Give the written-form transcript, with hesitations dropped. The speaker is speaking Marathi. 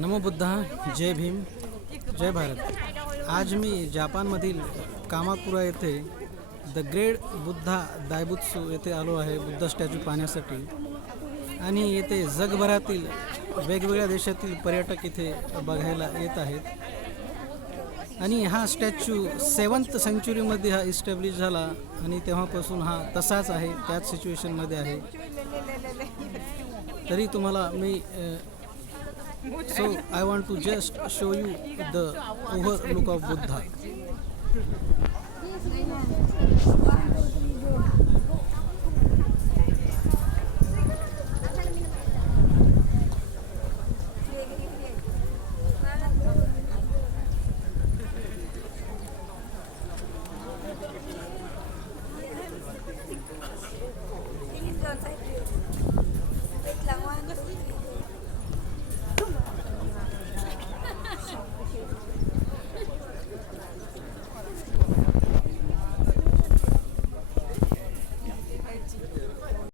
नमो बुद्धा, जय भीम, जय भारत। आज मी जपानमधील कामाकुरा येथे द ग्रेट बुद्धा दायबुत्सू येथे आलो आहे बुद्ध स्टॅच्यू पाहण्यासाठी। आणि येथे जगभरातील वेगवेगळ्या देशातील पर्यटक इथे बघायला येत आहेत। आणि हा स्टॅच्यू 7th सेंचुरीमध्ये हा इस्टॅब्लिश झाला आणि तेव्हापासून हा तसाच आहे, त्याच सिच्युएशनमध्ये आहे। तरी तुम्हाला मी so I want to just show you the overlook of Buddha.